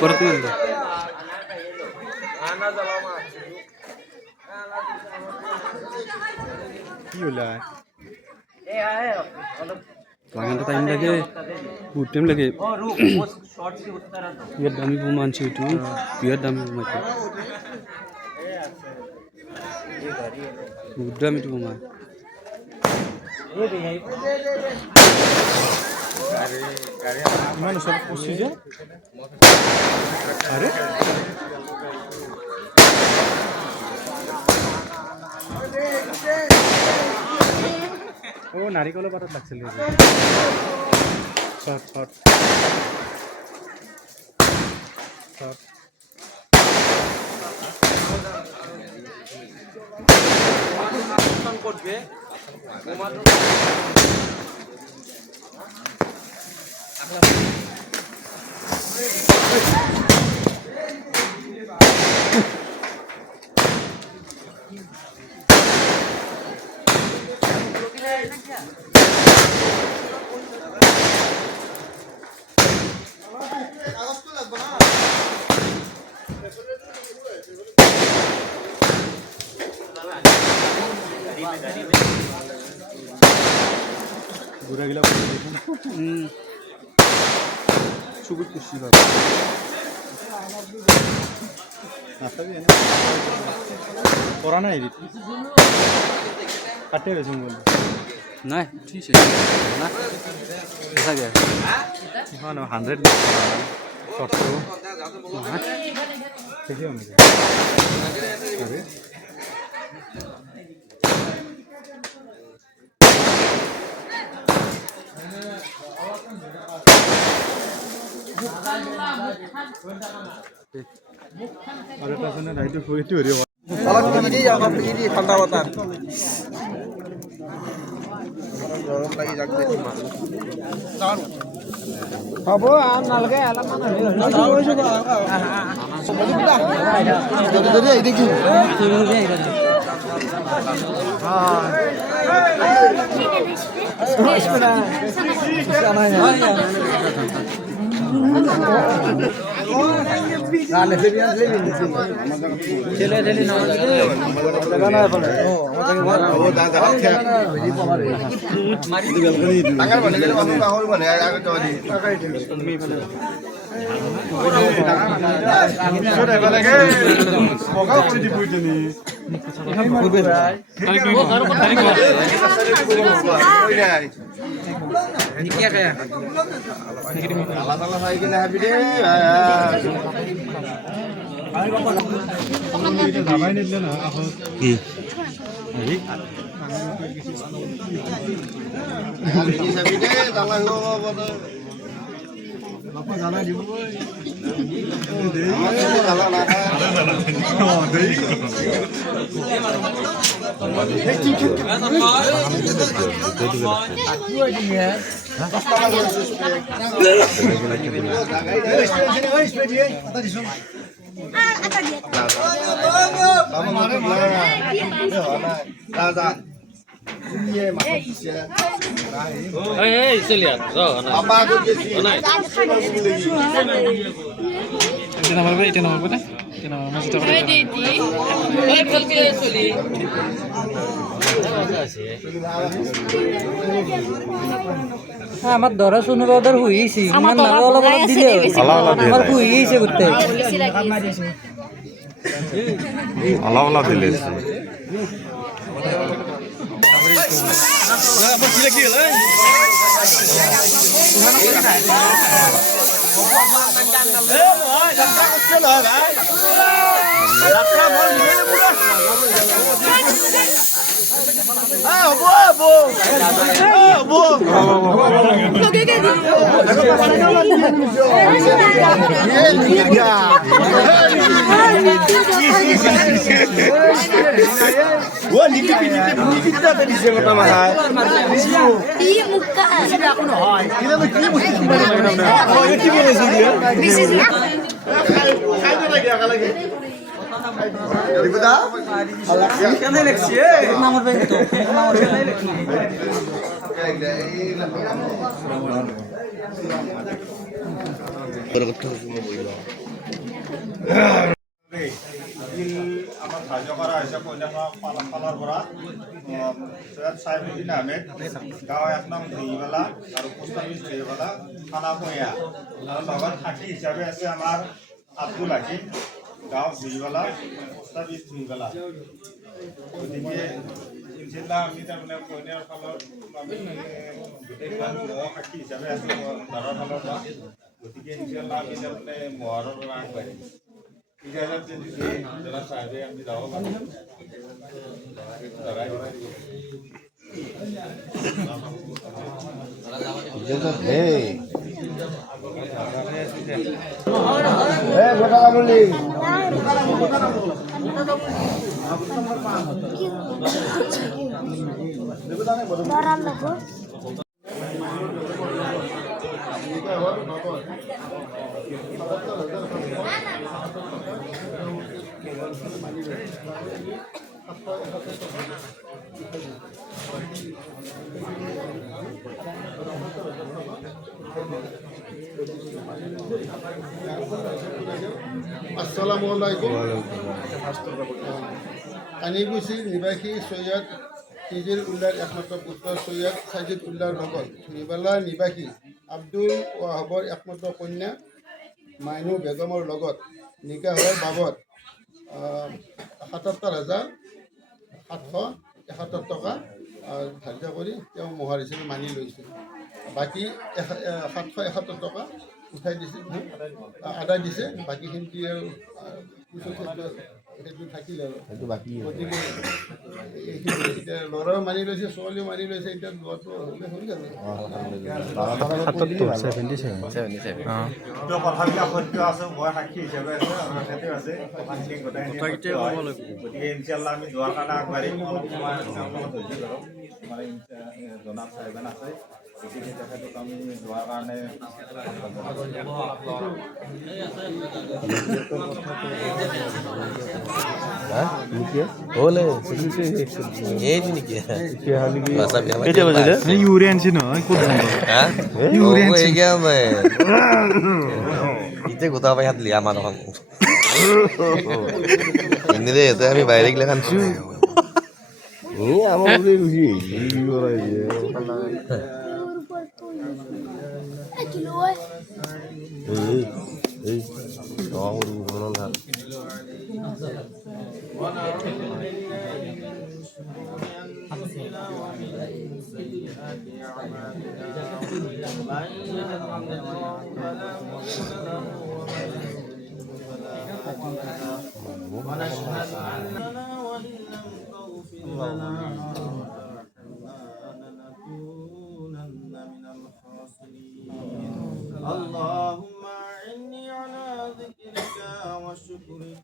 परत म्हणलं কি হলো লাগানোটা টাইম লাগে বহুত টাইম লাগে বিয়ার দামি বোমা আনছি এইটো বিয়ার দামি বোমা বহুত দাম এইটো বোমা ইমান ওচৰত পচি যে আৰে ও নাৰিকলৰ পাতত লাগছিল শৰ্ট শৰ্ট শৰ্ট করবে ঘুরে গেলাম ছবি খুশি করা নাই কাটে গেছে মোবাইল না ঠিক আছে না দেখা গেছে হ্যাঁ 100 শর্ট দেখি আমি আরে আরে তাছনে রাইট হইতে হরি সালাদ দিদি আমার দিদি ঠান্ডা বাতার গরম লাগি যাচ্ছে হবো আর নালগে আলা মানে যদি দেখি দাবাই নিলে না এখন কি জানা দিব আমার ধরা শুনে ওদের হুইছি আমার নাম অলপ অলপ দিলে আমার হুইছে করতে আলা আলা দিলে Berkat আমাৰ ধাৰ্য কৰা হৈছে কইনাখোৱা পালাৰ পৰা সৈয়দ চাইফুদ্দিন আহমেদ গাঁও 1 নং ধুইবালা আৰু পোষ্ট অফিচ ধুইবালা থানা কইয়া আৰু লগত সাক্ষী হিচাপে আছে আমাৰ আব্দুল হাকিম গাঁও ধুইবালা পোষ্ট অফিচ ধুইবালা। গতিকে ইনশাল্লাহ আমি তাৰমানে কইনাৰ ফালৰ গোটেইখন সাক্ষী হিচাপে আছোঁ ঘৰৰ ফালৰ পৰা। গতিকে ইনশাল্লাহ আমি তাৰমানে মহৰৰ পৰা আগবাঢ়িম। ইজাজত যদি দিয়ে জনাব সাহেবে আমি যাব পাৰোঁ। আসসালামু আলাইকুম। আনিগুছি নিবাসী সৈয়দ তিজিৰ উল্লাৰ একমাত্ৰ পুত্ৰ সৈয়দ সাজিদ উল্লাৰ লগত ধুইবালা নিবাসী আব্দুল ওয়াহাবৰ একমাত্ৰ কন্যা মাইনু বেগমৰ লগত নিকাহৰ বাবদ ৭৭,৭71 টকা ধাৰ্য কৰি তেওঁ মোহৰ হিচাপে মানি লৈছিল। বাকী 771 টকা উঠাই দিছে, আদায় দিছে। বাকীখিনি আৰু সেইটো থাকিল আৰু সেইটো বাকী। গতিকে এইখিনি এতিয়া ল'ৰাও মানি লৈছে, ছোৱালীও মানি লৈছে। এতিয়া লোৱাটো হ'লে হৈ যাব। কথাবিলাক সত্য আছে, মই সাক্ষী হিচাপে আছোঁ, আমাৰ তাতে আছে কথাখিনি গোটেইখিনি। গতিকে ইনশাল্লাহ আমি যোৱাৰ কাৰণে আগবাঢ়িম। অলপ সময় আমাৰ জনাব চাহেবান আছে, গতিকে তেখেতক আমি যোৱাৰ কাৰণে আমি বাইৰে গেলে খানছো আমাৰ اللهم أعني على ذكرك وشكرك